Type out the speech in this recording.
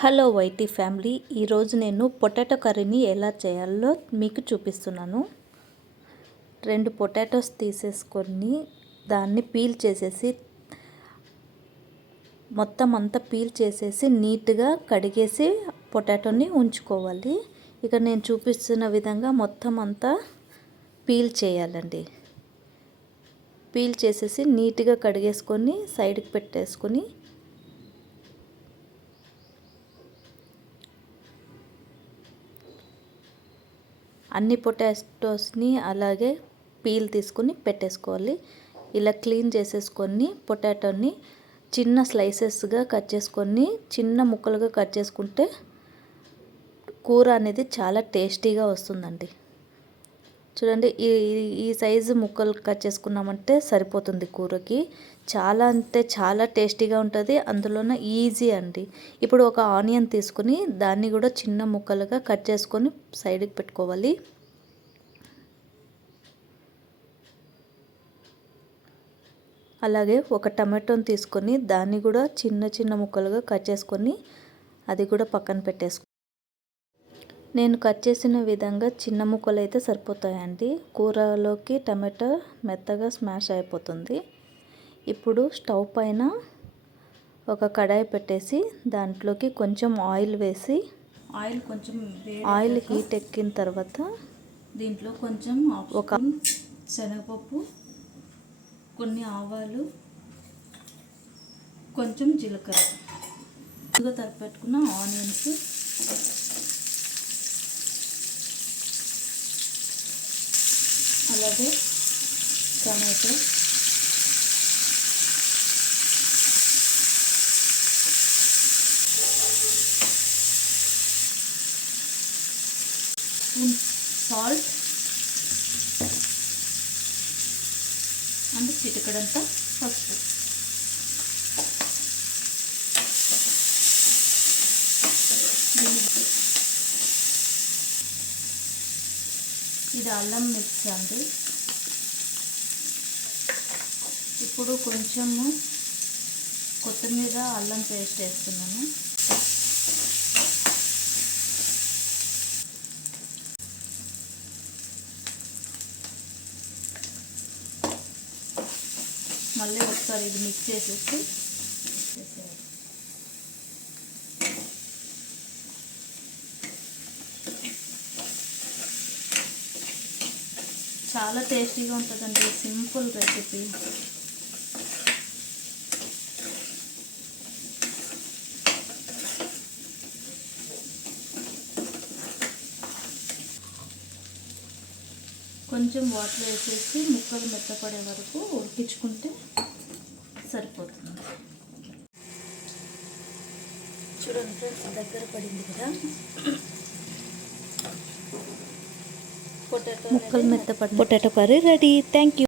Hello YT family ఈరోజు నేను potato కర్రీని ఎలా చేయాలో మీకు చూపిస్తున్నాను. రెండు పొటాటోస్ తీసేసుకొని దాన్ని పీల్ చేసేసి మొత్తం అంతా పీల్ చేసేసి నీట్గా కడిగేసి పొటాటోని ఉంచుకోవాలి. ఇక నేను చూపిస్తున్న విధంగా మొత్తం అంతా పీల్ చేయాలండి. పీల్ చేసేసి నీట్గా కడిగేసుకొని సైడ్కి పెట్టేసుకొని అన్ని పొటాటోస్ని అలాగే పీల్ తీసుకుని పెట్టేసుకోవాలి. ఇలా క్లీన్ చేసేసుకొని పొటాటోని చిన్న స్లైసెస్గా కట్ చేసుకొని చిన్న ముక్కలుగా కట్ చేసుకుంటే కూర అనేది చాలా టేస్టీగా వస్తుందండి. చూడండి ఈ ఈ సైజు ముక్కలు కట్ చేసుకున్నామంటే సరిపోతుంది కూరకి. చాలా అంటే చాలా టేస్టీగా ఉంటుంది అందులోనే ఈజీ అండి. ఇప్పుడు ఒక ఆనియన్ తీసుకుని దాన్ని కూడా చిన్న ముక్కలుగా కట్ చేసుకొని సైడ్కి పెట్టుకోవాలి. అలాగే ఒక టమాటోని తీసుకొని దాన్ని కూడా చిన్న చిన్న ముక్కలుగా కట్ చేసుకొని అది కూడా పక్కన పెట్టేసుకో నేను కట్ చేసిన విధంగా చిన్న ముక్కలు అయితే సరిపోతాయండి. కూరలోకి టమాటో మెత్తగా స్మాష్ అయిపోతుంది. ఇప్పుడు స్టవ్ పైన ఒక కడాయి పెట్టేసి దాంట్లోకి కొంచెం ఆయిల్ వేసి ఆయిల్ కొంచెం ఆయిల్ హీట్ ఎక్కిన తర్వాత దీంట్లో కొంచెం ఒక శనగపప్పు కొన్ని ఆవాలు కొంచెం జీలకర్ర. ముందుగా తరిపెట్టుకున్న ఆనియన్స్ అలాగే టమాటో సాల్ట్ అండ్ చిటికడంతా పసుపు ఇది అల్లం మిర్చి అండి. ఇప్పుడు కొంచెము కొత్తిమీర అల్లం పేస్ట్ వేస్తున్నాను. మళ్ళీ ఒకసారి ఇది మిక్స్ చేసేసి చాలా టేస్టీగా ఉంటుందండి. Simple recipe. కొంచెం వాటర్ వేసేసి ముక్కలు మెత్తపడే వరకు ఉడికించుకుంటే సరిపోతుంది. చూడండి ఫ్రెండ్స్ దగ్గర పడింది కదా పొటాటో ముక్కలు మెత్తపడి potato curry ready thank you